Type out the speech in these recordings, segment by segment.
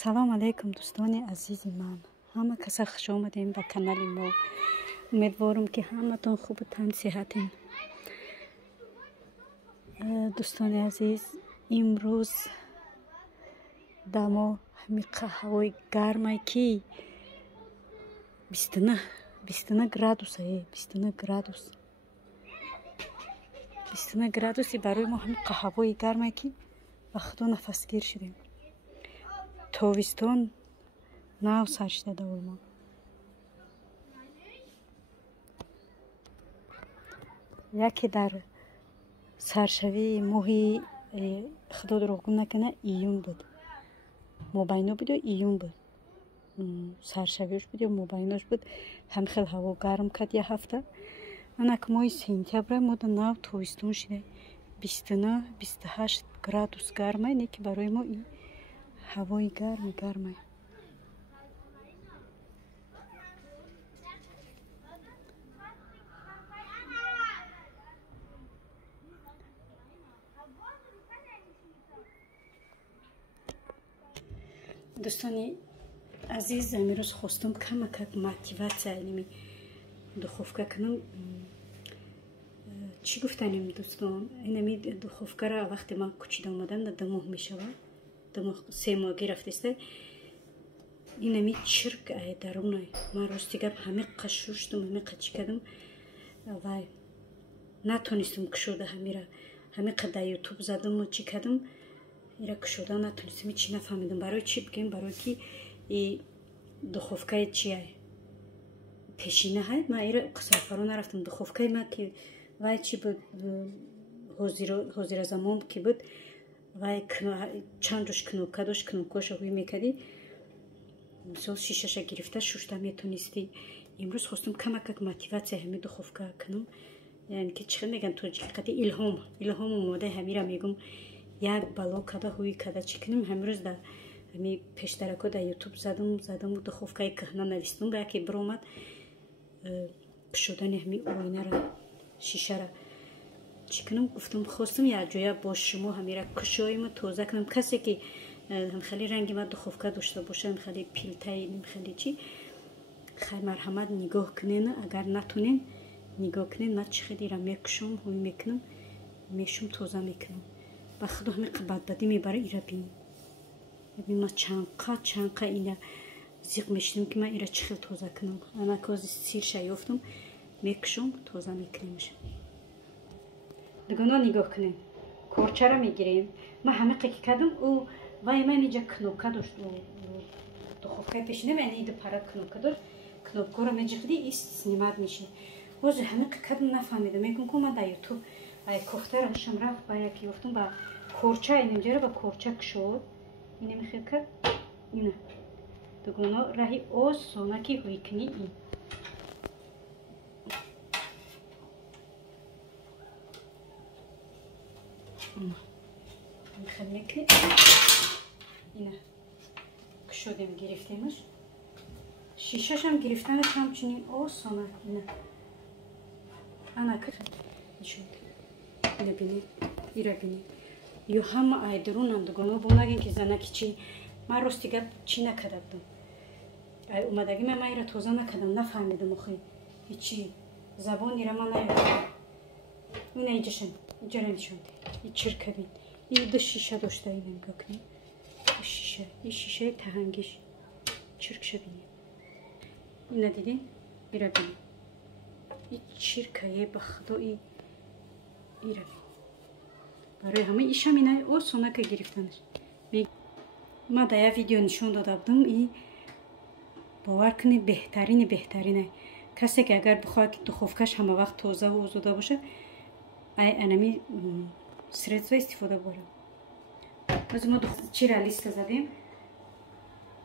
салом алейкум дӯстони азизи ман. Ҳама каса хуш омадем ба канали мо. Умедворам ки ҳаматон хубу тансиҳатин. дӯстони азиз, имрӯз дамо ҳамиқа ҳавои гармай ки 29 градус 29 градуси барои мо ҳамиқа ҳавои гармай ки ба худо нафасгир шудем. тобистон нав сар шуда давои мо. яке дар саршавии моҳи худо дурӯғгӯ накана июн буд. мобайно буд ё июн буд. саршавиёш буд ё мобайнош буд. ҳам хел ҳаво гарм кад я ҳафта. анак моҳи сентябра мо дар нав тобистон шуда 29-28 градус гармай не ки барои мо и ҳавои гармай. дӯстони азиз, амирӯз хостум камакак мотиватсия ними духовка кунам. чӣ гуфтанем дӯстон, инами духовкара вақте ман кучида омадам дар моҳ мешава, се моҳ гирафтеста, инами чирк ай дарунай. ман рости гап ҳамиқа шуштум, ҳамиқа чӣ кардам, вай натонистам кушода ҳамира. ҳамиқа дар ютуб задаму чӣ кардам, ира кушода натонистам, чӣ нафаҳмидам. барои чӣ бигем? барои ки и духовкаи чи ай пешина ҳай. ман ира сафаро нарафтам. духовкаи ман ки вай чи буд, ҳозиразамон ки буд, вай чанд ҷош кнопка дошт, кнопкаша ҳуй мекарди, мисол шишаша гирифта шушта метонисти. имрӯз хостам камакак мотиватсия ҳами духовка кунам. яъне ки чӣ меган тоҷиқати илҳом омода ҳамира мегум як бало када ҳуй када чӣ кунем. ҳамирӯз дар ҳами пештарако дар ютуб задаму духовкаи кӯҳна навистам. ба яке биромад кушодани ҳами оинара шишара чӣ кунам, гуфтам хостам якҷоя бо шумо ҳамира кушоиму тоза кунам. касе ки хеле ранги ма духовка дошта боша, хеле пилтаи хеле чи, хай марҳамат нигоҳ кунен. агар натонен нигоҳ кунен, ман чӣ хел ира мекушам, ҳуй мекунам, мешум тоза мекунам. ба худо ҳамиқа бадбадӣ мебара. ира бин ма чанқа ина зиқ мешидам ки ман ира чӣ хел тоза кунам. анакази сирша ёфтам, мекушам, тоза мекунемш. дугуно нигоҳ кунем. корчара мегирем. ман ҳамиқа ки кардам, ӯ вай ман инҷа кнопка дошт, духовкаи пешина ман ида пара кнопка дошт. кнопкаро меҷиқиди, и снимат мешид. боз ҳамиқа кардам, нафаҳмидам. мегум ку ман дар ютуб ай кофтара ҳушам рафт, ба яке ёфтам, ба корча инҷаро ба корча кушод. ина мехел кард. ина дугуно раҳи осона ки ҳуй кунӣ. мехел мекунӣ. ина кушодем, гирифтемаш. шишашам гирифтанаш ҳамчунин осона. ина ана ина бинӣ, ира бинӣ. ё ҳама айдурунам дугуно бо нагин ки занаки чи. ман рости гап чӣ накарда будам. ай омадаги ман ира тоза накардам, нафаҳмидам. охи ҳичи забон ира ман наёфтам. ина иҷашам, иҷара нишон и чирка бин. и ду шиша дошта. ина нигоҳ кунед. и шишаи таҳангиш чиркша бинӣ. ина дидин, ира бинӣ. и чиркае ба худо. ира бин барои ҳама ишам ина осонака гирифтанаш. ман дар як видео нишон дода будам. и бовар кунед беҳтаринай. касе ки агар бихоҳад ки духовкаш ҳама вақт тозаву озода боша, ай анами средства истифода барад. оз мо чира листа задем.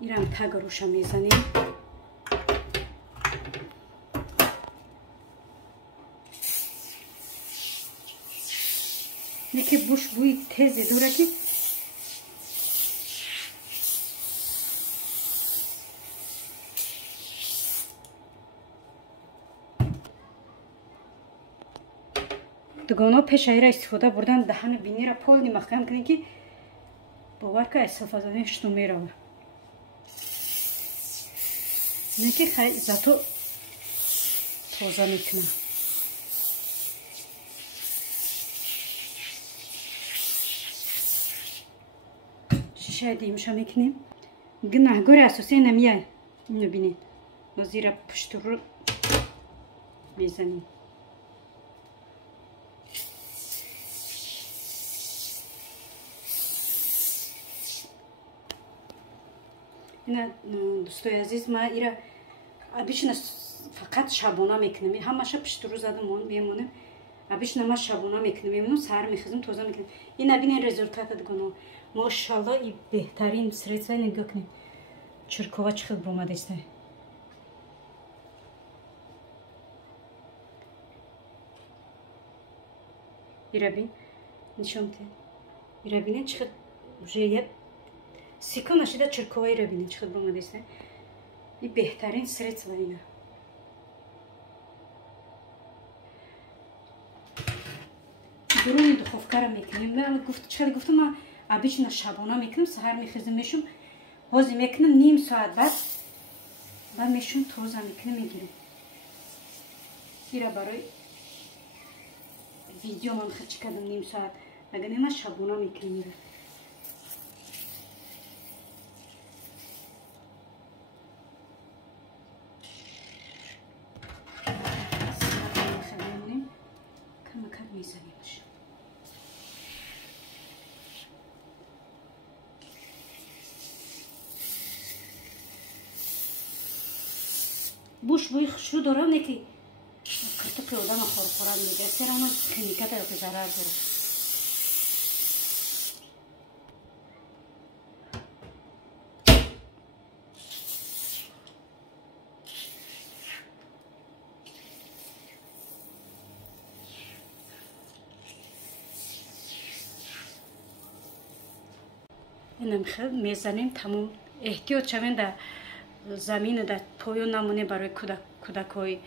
ирам тага руша мезанем. неки буш бӯи тезе дора ки дугоно пеша ира истифода бурдан даҳани бинира полни маҳкам кунем ки бовар ка ай сафазади шту мерава. نه که خیلی زاتو تازه میکنم. شاید دیمشا میکنیم. گناه گوره اساسی نمیه. اینو بینید. و زیر پشت رو میزنیم. اینا دوستای عزیز ما ایرا ابیشنا فقط شبانه میکنیم. همش پشت رو زدم میمونه. ابیشنا ما شبانه میکنیم. میمونم سر میخزیم تازه میکنیم. اینا ببینید رزولتات دیگه. ماشاءالله این بهترین سریعه نگاه کنید. چرکوها چقدر اومده است. ایرا بین نشون ده. ایرا بینید چقدر جیه سیکل نشده چرکوها ایرا بینید چقدر اومده است. این بهترین سریعه اینا. درونی دخوفکار میکنیم. من گفتم ما ابیشنا شبانه میکنیم. سحر میخزیم میشم. هازی میکنم نیم ساعت بعد میشم تازه میکنم میگیرم. ایرا برای ویدیو من خرچ کردم نیم ساعت. اگر نیم شبانه میکنم ایرا. بوش بوی خوشو داره نه که کرتوک آدم خورخوران میگه. سرانو کمیکات یا که ضرر داره. اینم خیلی میزنیم تمام. احتیاط چمن در زمین در پایان نمونه برای کودکای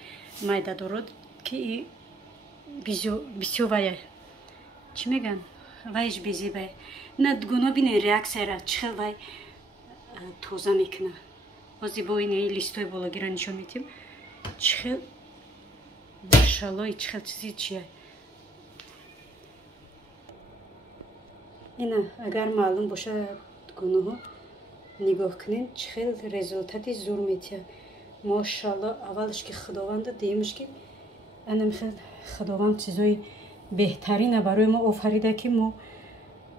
مایده دارد که بسیار وای چی میگن وایش بیزی وای نه گناه بینه ریاکسیه را چخل وای تازه میکنه. بازی با اینه لیستای بالاگی را نشان میتیم. چخل ماشاءالله چخل چیزی چیه. اینه اگر معلوم باشه گناه نگاه کنین چخل رزولتاتی زور میتیه. ماشاءالله اولش که خداوند دیمش که انم خیلی خداوند چیزای بهترینه برای ما آفریده که ما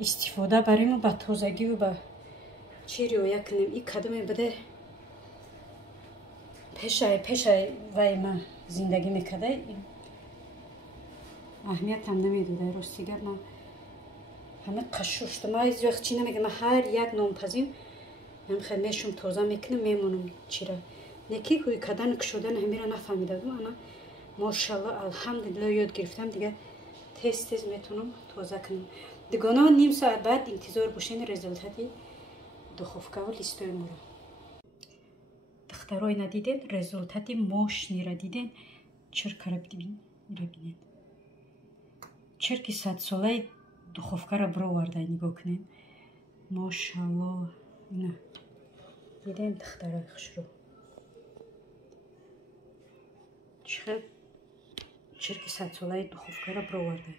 استفاده برای ما با تازگی و با چی رعایت کنیم. این کدوم بده پیشای وای ما زندگی میکرده اهمیت هم نمیداده. راستیگر ما همه قشوشت ما از وقت چی نمیگه. ما هر یک نامپزیم من خیلی میشم تازه میکنم میمونم چی را نکی کوی کدن کشودن همی را نفهمیده بودم. اما ماشاءالله الحمدلله یاد گرفتم دیگه تیز میتونم تازه کنم. دیگه نیم ساعت بعد انتظار باشین رزولتاتی دخوفکه و لیستوی ما را. دخترای ندیدین رزولتاتی ماشنی را دیدین چرک را ببینید. چرکی 100 ساله دخوفکه را برآورده نگاه کنین. ماشاءالله نه دیدین دخترای خوش رو چقدر چرکی 100 ساله دخوفکه را برآورده.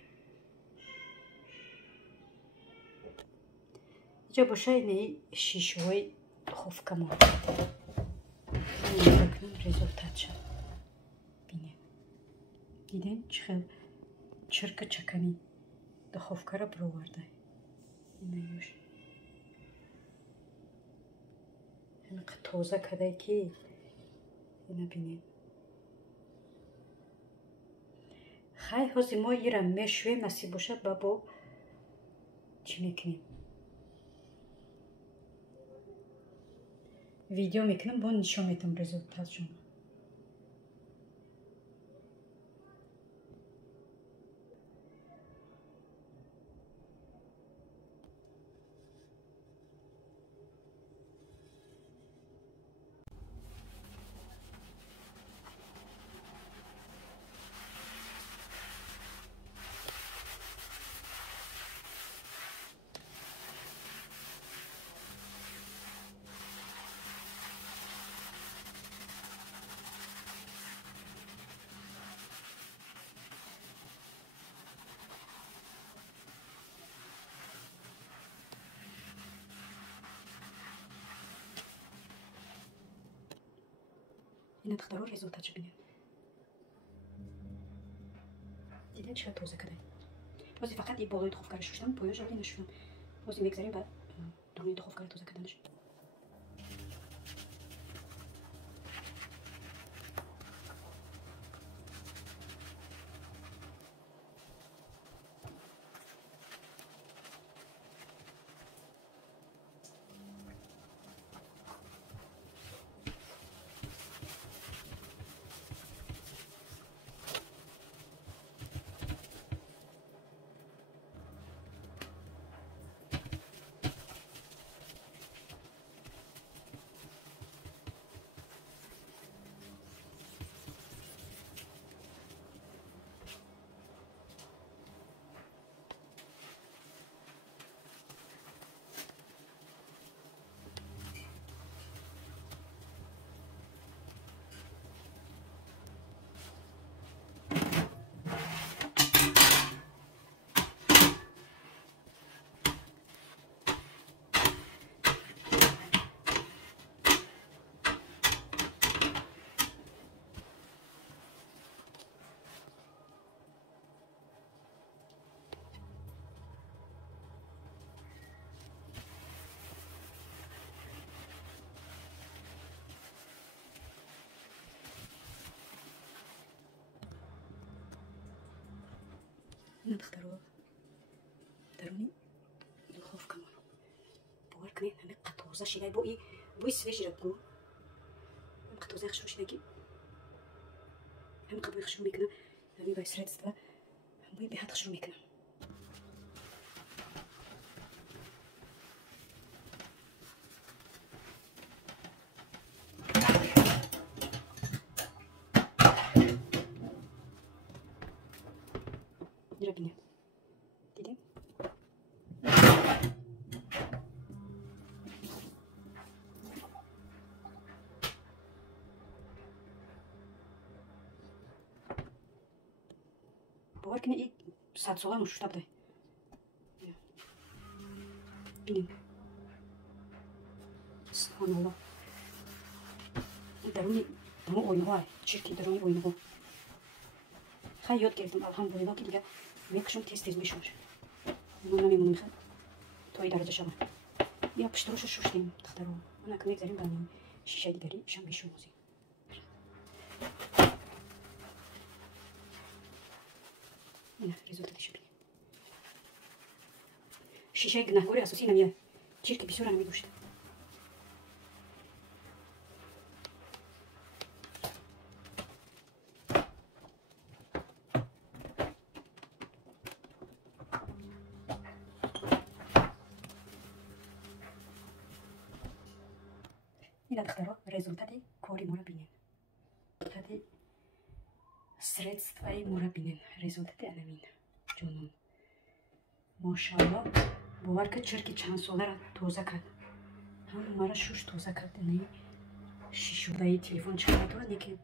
اینجا باشه اینه شیشوهای دخوفکه ما نگاه کنیم رزولتات شد. بینید دیدین چقدر چرک چکنی دخوفکه را برآورده. اینه یوش اینقدر تازه کده که اینه بینید. خیلی هازی ما ایرا میشویم نصیب باشه با چی میکنیم ویدیو میکنم با نشون میتونم رزولتات شما. اینا دخترها رزولتش ببینید. دیدین چقدر تازه کرده. بازی فقط این بالای دخوفکار شوشتم، پایش رو نشوندم. بازی میگذاریم بعد درون دخوفکار تازه کردنش. اینا دخترها درونی دخوفکار ما. باور کنید همه قطعه شده بوی سویج را بگو. هم قطعه خشم شده که هم قبوی خشم میکنم. همی باید سرد است و هم بوی به حد خشم میکنم. میره بینه. دیدیم؟ باور کنید این 100 ساله نشسته بوده. بینیم. سبحان الله. درونی همه اوینها چرکی درونی اوینها. خیلی یاد گرفتم الحمدلله که دیگه میکشم تیز میشوش. من نمیمونم میخواد توی درجه شما. یا پشتروش شوشتیم دخترها. من اکنون میگذاریم بانیم شیشه دیگری شم میشوم موزی. اینا رزولتش بینیم. شیشه گناهکاری اساسی نمیه. چرکی بسیار نمیگوشت. اینا دخترها رزولتای کاری ما را بینیم. رزولتای سردستای ما را بینیم. رزولتای علمین جانم. ماشاءالله باور که چرکی چند ساله را تازه کرد. هم ما را شوش تازه کرد. نه شیشوده تلفن چند تا نیکی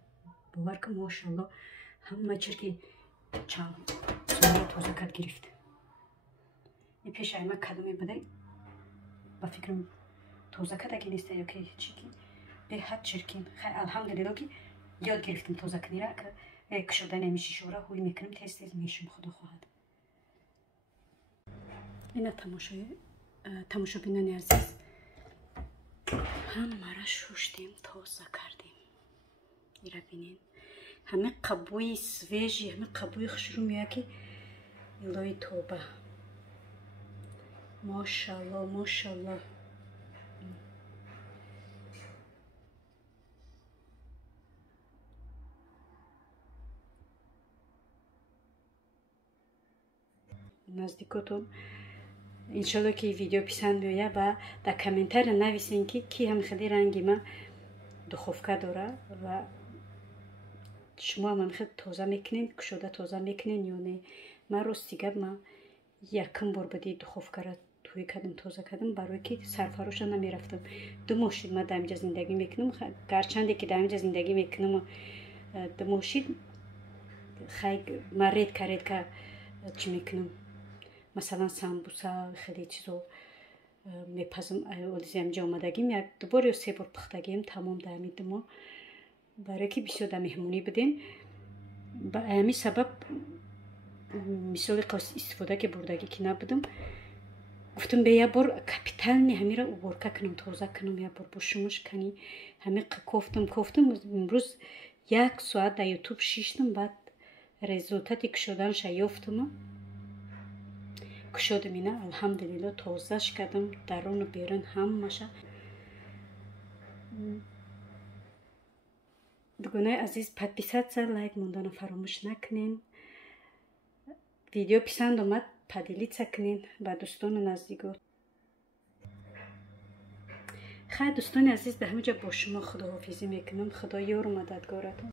باور که ماشاءالله همه چرکی چند ساله را تازه کرد گرفت. این پیش ایمه کدومی بده با فکرم تازه کرده که نیسته یا که چی که به حد چرکیم. خیلی الحمدلله که یاد گرفتم تازه کنی را که کشوده نمیشه شورا هوی میکنم تیز میشم خدا خواهد. اینا تماشا بینانی عزیز همه را شوشتیم تازه کردیم. ایرا بینین همه قبوی سویجی همه قبوی خشروم یا که الهی توبه ماشاءالله ماشاءالله. نزدیکتون انشالله که ویدیو پسند بیاید و در کامنتر نویسین که کی هم خیلی رنگی ما دخوفکه داره و شما هم خیلی تازه میکنین کشوده تازه میکنین یا نه. من راستیگه من یکم بار بدی دخوفکه را توی کردم تازه کردم برای که سرفروش نمیرفتم. 2 ماه من در اینجا زندگی میکنم. گرچنده که در اینجا زندگی میکنم 2 ماه خیلی مرید کرد که چی میکنم مثلا سامبوسا خیلی چیزو میپزم اولزی اینجا آمدگیم 1 2 بار یا 3 بار پختگیم تمام در میدم برای که بسیار مهمونی بدین با همین سبب مثال قاس استفاده که بردگی که نبودم گفتم به یه بار کپیتال همین را اوبرکه کنم تازه کنم یه بار بوشمش کنی همین کفتم امروز 1 ساعت در یوتیوب شیشتم بعد رزولتاتی کشودنش یافتم کشودم اینه الحمدلله تازهش کردم درون و بیرون همشه دوگانه عزیز подписаться لایک موندن فراموش نکنین ویدیو پسند اومد پدیلیتsa کنین با دوستان نزدیک خیلی دوستان عزیز به همه جا با شما خداحافظی میکنم خدا یار و مددگارتون